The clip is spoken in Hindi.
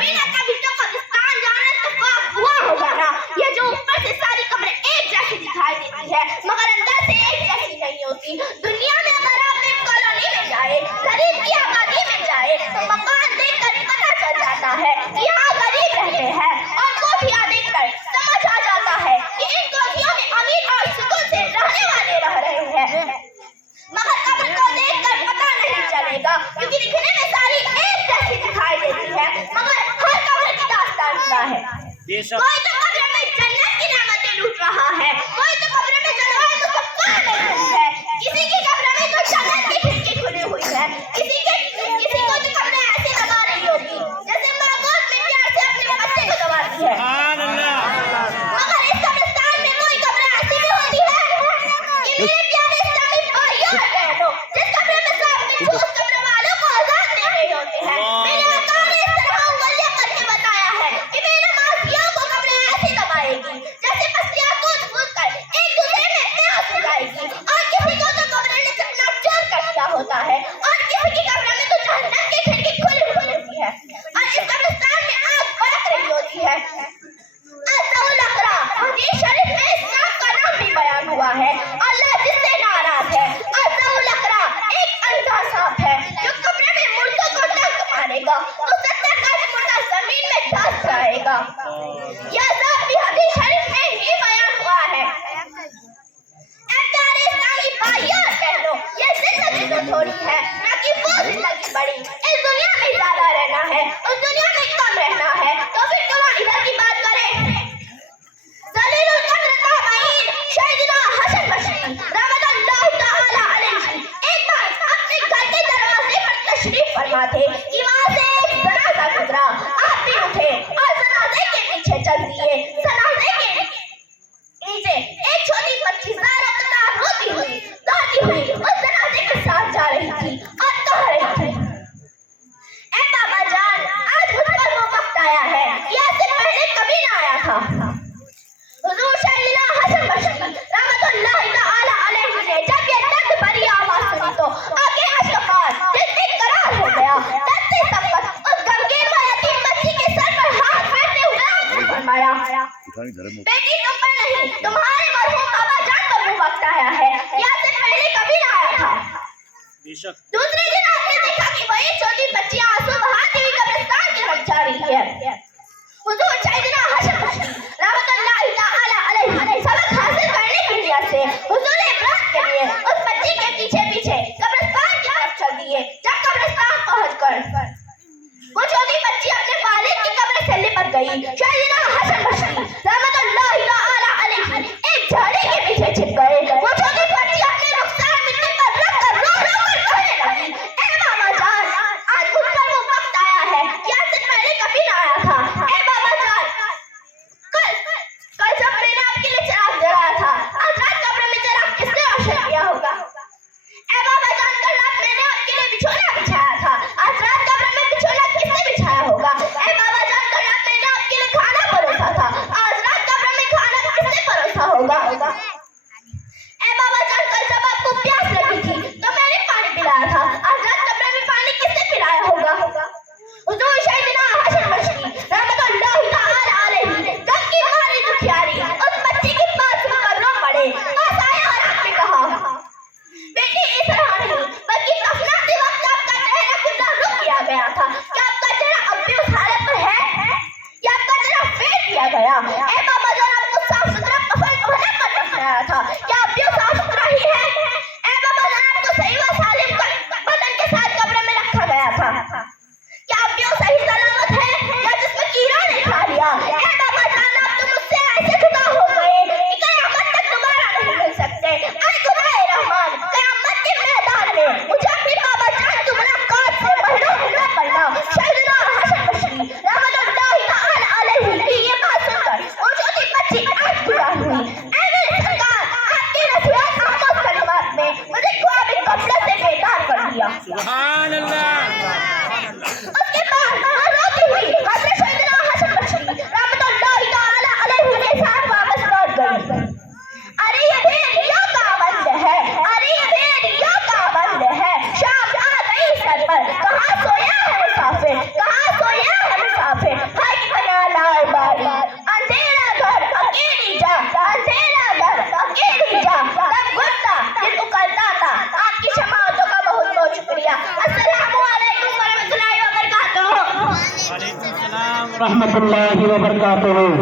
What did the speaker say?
कभी ना कभी तो कब्रिस्तान जाना इत्तेफाक हुआ होगा ना। ये जो ऊपर से सारी कब्रें एक जैसी दिखाई देती है मगर अंदर से एक जैसी नहीं होती। दुनिया में अगर आप एक कॉलोनी में जाए, गरीब की आबादी में जाए तो मकान देखकर ही पता चल जाता है कि यहाँ गरीब रहते हैं, और कोठियाँ देखकर समझ आ जाता है कि इन कोठियों में अमीर और सुकून से रहने वाले रह रहे हैं। मगर कब्र को देखकर पता नहीं चलेगा क्योंकि दिखने में सारी एक जैसी दिखाई देती है मगर हर कब्र की दास्तान जुदा है। कोई तो कब्र में जन्नत की नेमतें लूट रहा है, कोई तो कब्र में जन्नत को सबका ले रही है, किसी की कब्र में तो जन्नत की खिड़की खुली हुई है, किसी को तो कब्र ऐसे दबा रही होगी जैसे माँ गोद में प्यार से अपने बच्चे को दबाती है। मगर इस कब्रिस्तान में कोई कब्र ऐसी भी होती है कि मेरे प्यारे इस्लामी भाइयों और बहनों, जिस कब्र में सांप बिच्छू उस कब्र वालों को आजाद दे रहे होते हैं। मेरे आका ने इस तरह उंगलियां करके बताया है कि मेरे नमाजियों को कब्र ऐसी दबाएगी जैसे मछलियां कूद कर एक दूसरे में प्यास लगाएगी, और किसी को तो कब्र ने चकनाचूर कर दिया होता है और किसी की कब्र में तो जहन्नम की खिड़की खुली हुई होती है और इस कब्रिस्तान में आग भड़क रही होती है। अज़्ज़उल अक़रा हदीस शरीफ में इस सांप का नाम भी बयान हुआ है। अल्लाह जिससे नाराज है। अज़्ज़उल अक़रा एक अंधा सांप है जो कब्र में मुर्दों को डंक मारेगा तो 70 गज मुर्दा जमीन में धंस जाएगा। यह सांप भी हदीस शरीफ में ही बयान हुआ है। ऐ प्यारे इस्लामी भाइयों और बहनों, ये जिंदगी तो थोड़ी है ना कि वो जिंदगी बड़ी। इस दुनिया में ज्यादा रहना है, उस दुनिया में कम रहना है, तो फिर क्यों इधर की बात करें। ज़लीलुल क़द्र ताबईन सैयदना हसन बसरी रहमतुल्लाह तआला अलैहि एक बार अपने घर के दरवाजे पर तशरीफ फरमा थे कि वहां से एक जनाजा गुजरा। आप भी उठे और जनाजे के पीछे चल दिए। जनाजे के नीचे एक छोटी बच्ची ज़ारा रोती हुई गाती हुई उस जनाजे के साथ जा रही थी और कह रही थी, ऐ बाबा जान, आज मुझ पर वो वक्त आया है कि इससे पहले कभी ना आया था। हुजूर सैयदना हसन बसरी रहमतुल्लाह तआला अलैहि ने जब ये दर्द भरी आवाज सुनी तो आगे अश्क दिल बेकरार हो गया। डरते सबक उस गमगीन व यतीम बच्ची के सर पर हाथ फेरते हुए आपने फरमाया, बेटी तुम पर नहीं, तुम्हारे मरहूम बाबा जान पर वो वक्त आया है कि इससे पहले कभी ना आया था। दूसरे दिन आपने देखा कि वही छोटी बच्ची आंसू बहाती हुई कब्रिस्तान की तरफ जा रही है। हुजूर सैयदना हसन बसरी रहमतुल्लाह तआला अलैहि सबक हासिल करने की नियत से हुजूर इब्राहिम के लिए उस बच्ची के पीछे पीछे कब्रिस्तान की तरफ चल दिए। जब कब्रिस्तान पहुंचकर वो छोटी बच्ची अपने वालिद की कब्र से लिपट गई। सैयदना हसन बसरी रहमतुल्लाह तआला अलैहि एक झाड़ी के पीछे छिप गए। वो छोटी बच्ची अपने रुखसार मिट्टी पर रख कर रो रो कर कहने लगी, ऐ बाबा जान, आज मुझ पर वो वक्त आया है कि इससे पहले कभी ना आया था। ऐ बाबा जान, कल जब मैंने आपके लिए चिराग जलाया था, आज रात कब्र में चिराग किसने रोशन किया होगा। ऐ बाबा जान, कल रात मैंने आपके लिए बिछोना बिछाया था, आज रात कब्र में बिछोना किसने बिछाया होगा। ऐ बाबा जान, कल रात मैंने आपके लिए खाना परोसा था, रहमतुल्लाहि व बरकातुहू।